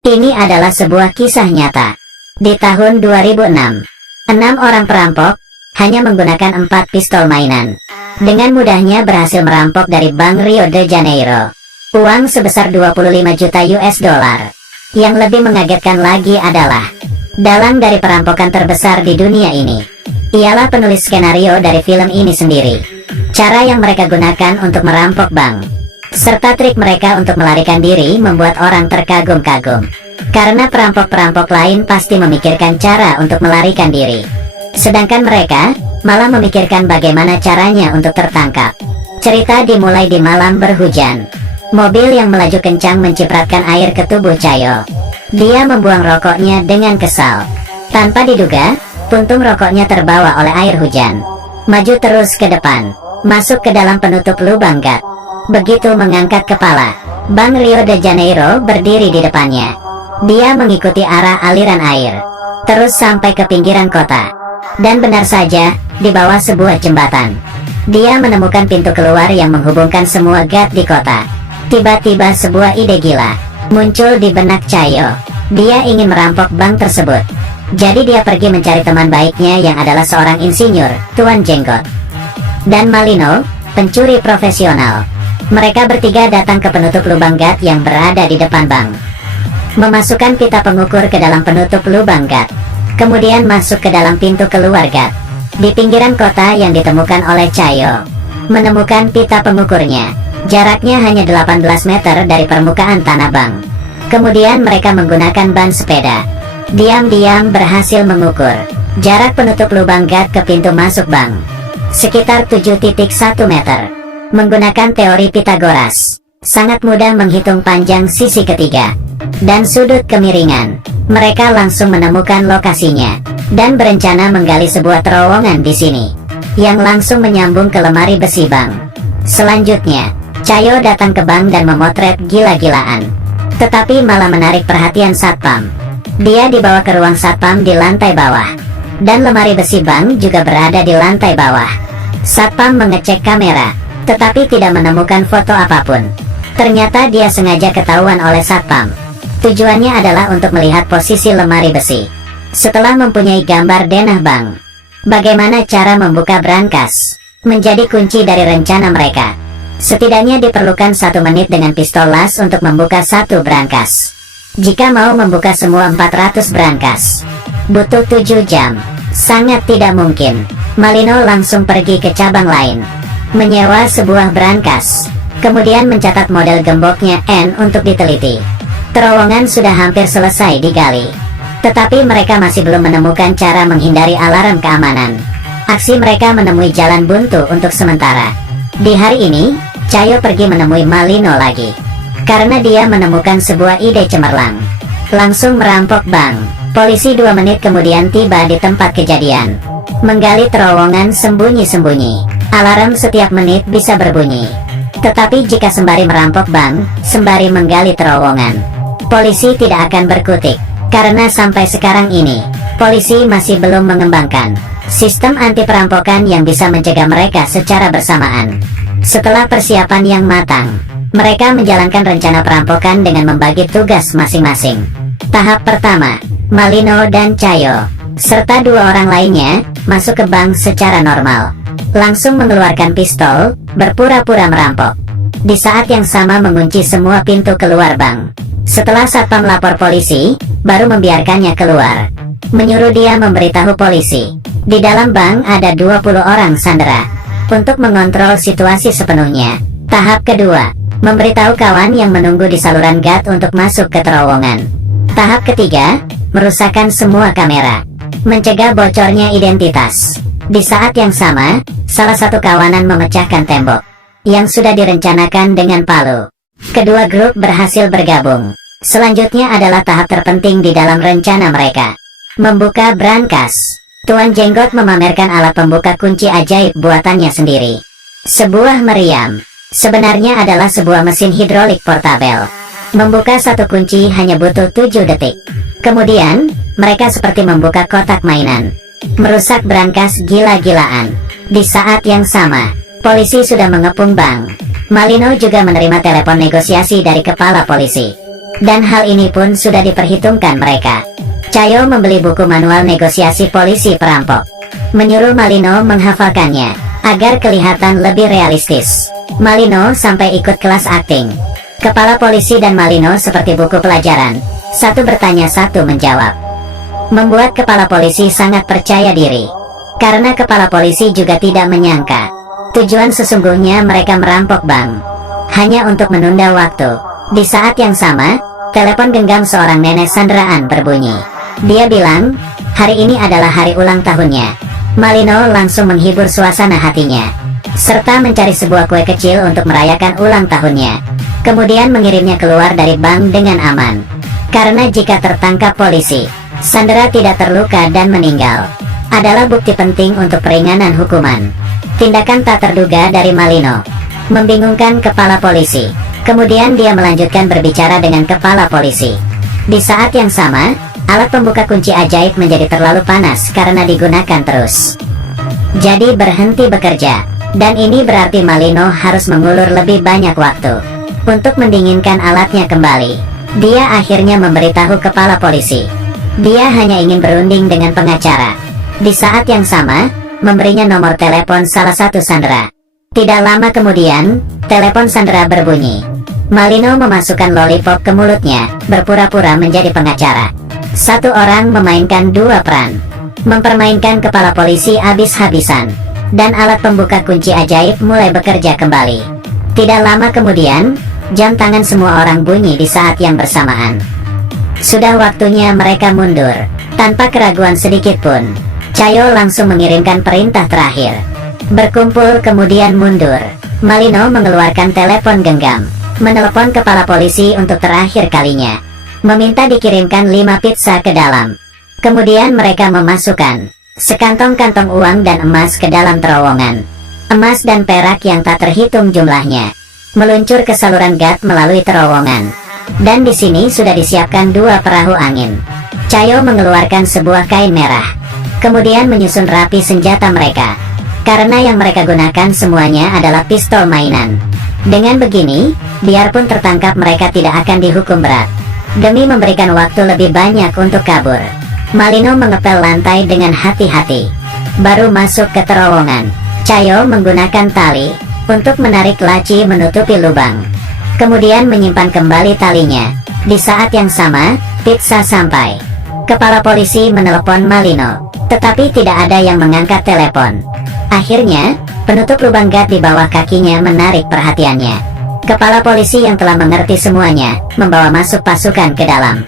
Ini adalah sebuah kisah nyata. Di tahun 2006, 6 orang perampok hanya menggunakan 4 pistol mainan. Dengan mudahnya berhasil merampok dari Bank Rio de Janeiro uang sebesar 25 juta US dollar. Yang lebih mengagetkan lagi adalah dalang dari perampokan terbesar di dunia ini ialah penulis skenario dari film ini sendiri. Cara yang mereka gunakan untuk merampok bank serta trik mereka untuk melarikan diri membuat orang terkagum-kagum. Karena perampok-perampok lain pasti memikirkan cara untuk melarikan diri, sedangkan mereka malah memikirkan bagaimana caranya untuk tertangkap. Cerita dimulai di malam berhujan. Mobil yang melaju kencang mencipratkan air ke tubuh Cayo. Dia membuang rokoknya dengan kesal. Tanpa diduga, puntung rokoknya terbawa oleh air hujan. Maju terus ke depan, masuk ke dalam penutup lubang gat. Begitu mengangkat kepala, Bank Rio de Janeiro berdiri di depannya. Dia mengikuti arah aliran air, terus sampai ke pinggiran kota. Dan benar saja, di bawah sebuah jembatan, dia menemukan pintu keluar yang menghubungkan semua gat di kota. Tiba-tiba sebuah ide gila muncul di benak Cayo. Dia ingin merampok bank tersebut. Jadi dia pergi mencari teman baiknya yang adalah seorang insinyur, Tuan Jenggot, dan Malino, pencuri profesional. Mereka bertiga datang ke penutup lubang gat yang berada di depan bank. Memasukkan pita pengukur ke dalam penutup lubang gat, kemudian masuk ke dalam pintu keluar gat. Di pinggiran kota yang ditemukan oleh Cayo, menemukan pita pengukurnya. Jaraknya hanya 18 meter dari permukaan tanah bank. Kemudian mereka menggunakan ban sepeda. Diam-diam berhasil mengukur jarak penutup lubang gat ke pintu masuk bank, sekitar 7,1 meter. Menggunakan teori Pythagoras, sangat mudah menghitung panjang sisi ketiga dan sudut kemiringan. Mereka langsung menemukan lokasinya dan berencana menggali sebuah terowongan di sini yang langsung menyambung ke lemari besi bank. Selanjutnya, Cayo datang ke bank dan memotret gila-gilaan, tetapi malah menarik perhatian satpam. Dia dibawa ke ruang satpam di lantai bawah, dan lemari besi bank juga berada di lantai bawah. Satpam mengecek kamera, tetapi tidak menemukan foto apapun. Ternyata dia sengaja ketahuan oleh satpam. Tujuannya adalah untuk melihat posisi lemari besi. Setelah mempunyai gambar denah bank, bagaimana cara membuka brankas menjadi kunci dari rencana mereka. Setidaknya diperlukan 1 menit dengan pistol las untuk membuka 1 brankas. Jika mau membuka semua 400 brankas, butuh 7 jam. Sangat tidak mungkin. Malino langsung pergi ke cabang lain, menyewa sebuah brankas, kemudian mencatat model gemboknya N untuk diteliti. Terowongan sudah hampir selesai digali, tetapi mereka masih belum menemukan cara menghindari alarm keamanan. Aksi mereka menemui jalan buntu untuk sementara. Di hari ini, Cayo pergi menemui Malino lagi, karena dia menemukan sebuah ide cemerlang. Langsung merampok bank. Polisi 2 menit kemudian tiba di tempat kejadian, menggali terowongan sembunyi-sembunyi. Alarm setiap menit bisa berbunyi, tetapi jika sembari merampok bank, sembari menggali terowongan, polisi tidak akan berkutik. Karena sampai sekarang ini, polisi masih belum mengembangkan sistem anti perampokan yang bisa mencegah mereka secara bersamaan. Setelah persiapan yang matang, mereka menjalankan rencana perampokan dengan membagi tugas masing-masing. Tahap pertama, Malino dan Cayo, serta 2 orang lainnya, masuk ke bank secara normal. Langsung mengeluarkan pistol, berpura-pura merampok. Di saat yang sama mengunci semua pintu keluar bank. Setelah satpam lapor polisi, baru membiarkannya keluar. Menyuruh dia memberitahu polisi, di dalam bank ada 20 orang sandera. Untuk mengontrol situasi sepenuhnya. Tahap kedua, memberitahu kawan yang menunggu di saluran gat untuk masuk ke terowongan. Tahap ketiga, merusakkan semua kamera, mencegah bocornya identitas. Di saat yang sama, salah satu kawanan memecahkan tembok yang sudah direncanakan dengan palu. Kedua grup berhasil bergabung. Selanjutnya adalah tahap terpenting di dalam rencana mereka, membuka brankas. Tuan Jenggot memamerkan alat pembuka kunci ajaib buatannya sendiri. Sebuah meriam, sebenarnya adalah sebuah mesin hidrolik portabel. Membuka 1 kunci hanya butuh 7 detik. Kemudian, mereka seperti membuka kotak mainan, merusak brankas gila-gilaan. Di saat yang sama, polisi sudah mengepung bank. Malino juga menerima telepon negosiasi dari kepala polisi. Dan hal ini pun sudah diperhitungkan mereka. Cayo membeli buku manual negosiasi polisi perampok. Menyuruh Malino menghafalkannya, agar kelihatan lebih realistis. Malino sampai ikut kelas akting. Kepala polisi dan Malino seperti buku pelajaran. Satu bertanya, satu menjawab. Membuat kepala polisi sangat percaya diri. Karena kepala polisi juga tidak menyangka tujuan sesungguhnya mereka merampok bank hanya untuk menunda waktu. Di saat yang sama, telepon genggam seorang nenek sandraan berbunyi. Dia bilang, hari ini adalah hari ulang tahunnya. Malino langsung menghibur suasana hatinya, serta mencari sebuah kue kecil untuk merayakan ulang tahunnya. Kemudian mengirimnya keluar dari bank dengan aman. Karena jika tertangkap polisi, Sandra tidak terluka dan meninggal. Adalah bukti penting untuk peringanan hukuman. Tindakan tak terduga dari Malino membingungkan kepala polisi. Kemudian dia melanjutkan berbicara dengan kepala polisi. Di saat yang sama, alat pembuka kunci ajaib menjadi terlalu panas karena digunakan terus. Jadi berhenti bekerja. Dan ini berarti Malino harus mengulur lebih banyak waktu untuk mendinginkan alatnya kembali. Dia akhirnya memberitahu kepala polisi. Dia hanya ingin berunding dengan pengacara. Di saat yang sama, memberinya nomor telepon salah satu sandera. Tidak lama kemudian, telepon Sandra berbunyi. Malino memasukkan lollipop ke mulutnya, berpura-pura menjadi pengacara. Satu orang memainkan dua peran. Mempermainkan kepala polisi habis-habisan. Dan alat pembuka kunci ajaib mulai bekerja kembali. Tidak lama kemudian, jam tangan semua orang bunyi di saat yang bersamaan. Sudah waktunya mereka mundur. Tanpa keraguan sedikit pun, Cayo langsung mengirimkan perintah terakhir. Berkumpul kemudian mundur. Malino mengeluarkan telepon genggam, menelepon kepala polisi untuk terakhir kalinya, meminta dikirimkan 5 pizza ke dalam. Kemudian mereka memasukkan sekantong-kantong uang dan emas ke dalam terowongan. Emas dan perak yang tak terhitung jumlahnya meluncur ke saluran gas melalui terowongan. Dan di sini sudah disiapkan 2 perahu angin. Cayo mengeluarkan sebuah kain merah, kemudian menyusun rapi senjata mereka. Karena yang mereka gunakan semuanya adalah pistol mainan. Dengan begini, biarpun tertangkap mereka tidak akan dihukum berat. Demi memberikan waktu lebih banyak untuk kabur, Malino mengepel lantai dengan hati-hati. Baru masuk ke terowongan, Cayo menggunakan tali untuk menarik laci menutupi lubang. Kemudian menyimpan kembali talinya. Di saat yang sama, pizza sampai. Kepala polisi menelepon Malino, tetapi tidak ada yang mengangkat telepon. Akhirnya, penutup lubang gat di bawah kakinya menarik perhatiannya. Kepala polisi yang telah mengerti semuanya, membawa masuk pasukan ke dalam.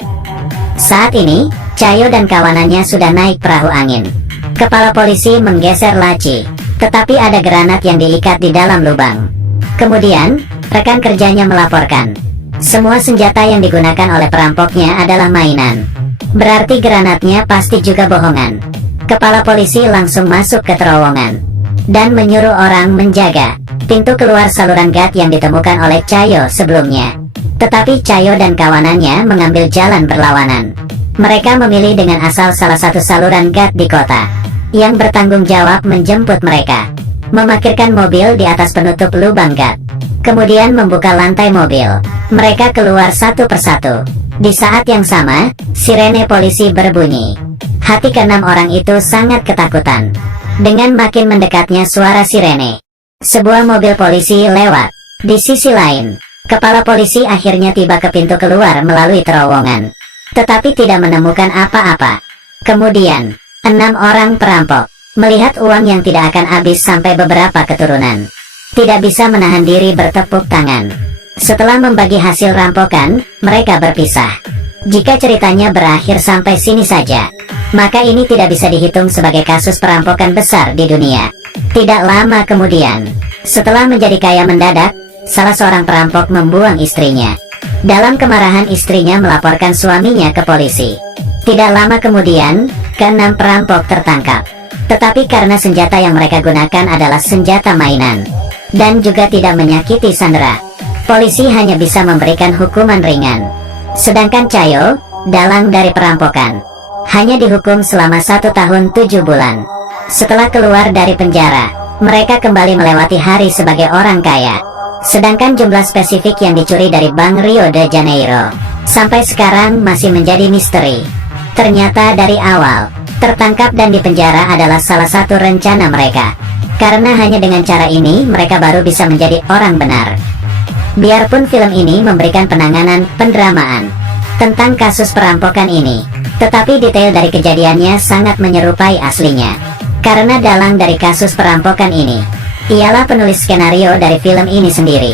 Saat ini, Cayo dan kawanannya sudah naik perahu angin. Kepala polisi menggeser laci, tetapi ada granat yang diikat di dalam lubang. Kemudian, rekan kerjanya melaporkan, semua senjata yang digunakan oleh perampoknya adalah mainan. Berarti granatnya pasti juga bohongan. Kepala polisi langsung masuk ke terowongan dan menyuruh orang menjaga pintu keluar saluran gas yang ditemukan oleh Cayo sebelumnya. Tetapi Cayo dan kawanannya mengambil jalan berlawanan. Mereka memilih dengan asal salah satu saluran gas di kota yang bertanggung jawab menjemput mereka. Memarkirkan mobil di atas penutup lubang gas, kemudian membuka lantai mobil. Mereka keluar satu persatu. Di saat yang sama, sirene polisi berbunyi. Hati keenam orang itu sangat ketakutan. Dengan makin mendekatnya suara sirene, sebuah mobil polisi lewat. Di sisi lain, kepala polisi akhirnya tiba ke pintu keluar melalui terowongan, tetapi tidak menemukan apa-apa. Kemudian, 6 orang perampok melihat uang yang tidak akan habis sampai beberapa keturunan, tidak bisa menahan diri bertepuk tangan. Setelah membagi hasil rampokan, mereka berpisah. Jika ceritanya berakhir sampai sini saja, maka ini tidak bisa dihitung sebagai kasus perampokan besar di dunia. Tidak lama kemudian, setelah menjadi kaya mendadak, salah seorang perampok membuang istrinya. Dalam kemarahan istrinya melaporkan suaminya ke polisi. Tidak lama kemudian, ke-6 perampok tertangkap. Tetapi karena senjata yang mereka gunakan adalah senjata mainan, dan juga tidak menyakiti sandera, polisi hanya bisa memberikan hukuman ringan. Sedangkan Cayo, dalang dari perampokan, hanya dihukum selama 1 tahun 7 bulan. Setelah keluar dari penjara, mereka kembali melewati hari sebagai orang kaya. Sedangkan jumlah spesifik yang dicuri dari Bank Rio de Janeiro sampai sekarang masih menjadi misteri. Ternyata dari awal, tertangkap dan dipenjara adalah salah satu rencana mereka. Karena hanya dengan cara ini mereka baru bisa menjadi orang benar. Biarpun film ini memberikan penanganan pendramaan tentang kasus perampokan ini, tetapi detail dari kejadiannya sangat menyerupai aslinya. Karena dalang dari kasus perampokan ini ialah penulis skenario dari film ini sendiri.